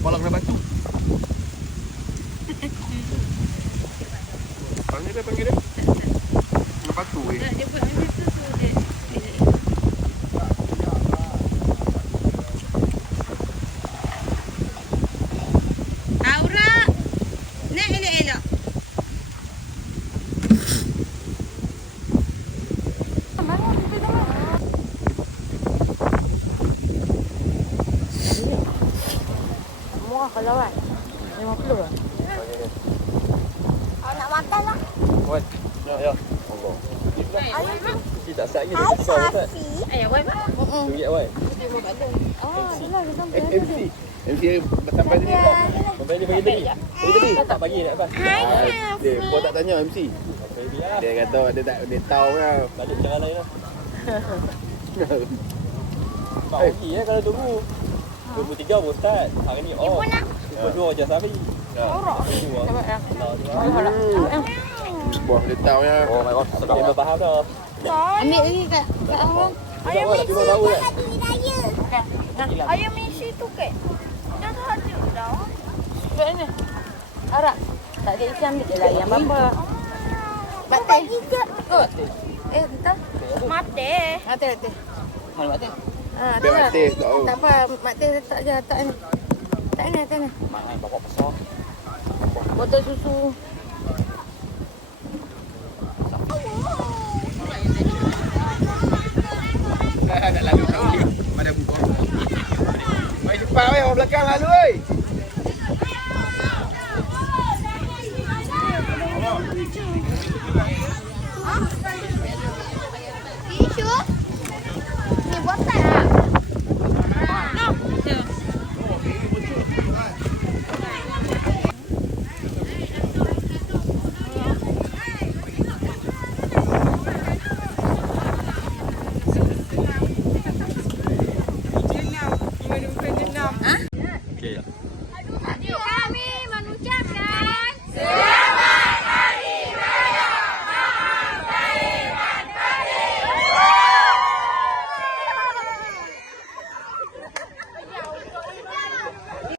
Kepala kena batu. Panggil dia. Kena batu Dia buat macam tu dia. Aura. Nak elok-elok. Murah kalau kan. 50 lah. Nak makan lah. Wan. Ya. Allah. Si tak sat lagi Hai, dia besar Ustaz. Safi. Ayah, Wan. RM1 Wan. Ah, itulah kita sampai MC. MC sampai sini dah. Sampai ni bagi tadi. Bagi tadi. Tak bagi nak apa? Hai, Safi. Dia pun tak tanya MC. Dia kata dia tahu lah. Balik cara lain lah. Tak rugi kalau tunggu. 23 pun start. Hari ni off. 22 je Safi. Dapat ya. Buah dia tahu ya. Oh my god, sedap. Dia faham dah. Ambil lagi kat abang. Ayam Nak Messi tengok tahu tu tak? hari raya. Ayam Messi tu kan. Dah ada dah. Kat ni. Arak. Tak ada isi ambil je lah ayam apa. Batik. Bagi je. Oh. Entah. Mati. Mati. Mana mati? Ah, Biar tak mati tahu. tak apa, mak teh letak je letak ni. Tak ni. Mahal bawa besar. Botol susu. Nak lalu tahu dia. Ada buku. Mai cepat weh orang belakang lalu weh.